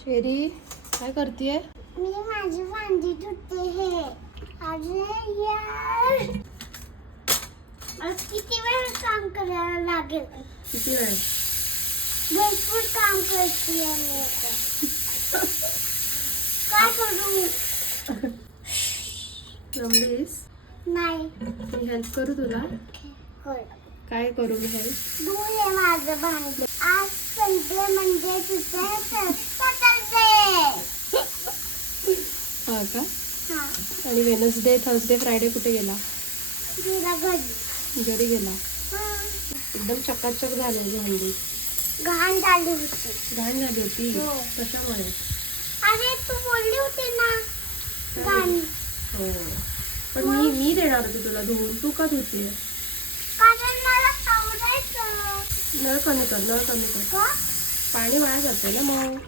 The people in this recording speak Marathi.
शेरी काय करतेय? मी माझी भांडी धुते हे. अरे यार, किती वेळ काम करायला लागेल? किती वेळ? भरपूर काम करते मी. काय करू? जमलीस? नाही. मी हेल्प करू तुला? कर. काय करू मी हेल्प? धुये माझं भांडी. आज संडे म्हणजे तुझं सॅटरडे. हा का? हा. आणि वेनसडे थर्सडे फ्रायडे कुठे गेला? तिला घरी. घरी गेला. हा. एकदम चकाचक झाले भांडी. घाण झाली होती. घाण झाली होती. हो. कशामुळे? अरे तू बोलली होती ना घाण. हो, पण मी देणार होते तुला धुवून. तू का धुते? कारण मला आवडायचं. नळ कमी कर, नळ कमी कर. का? पाणी वाया जाते ना मग.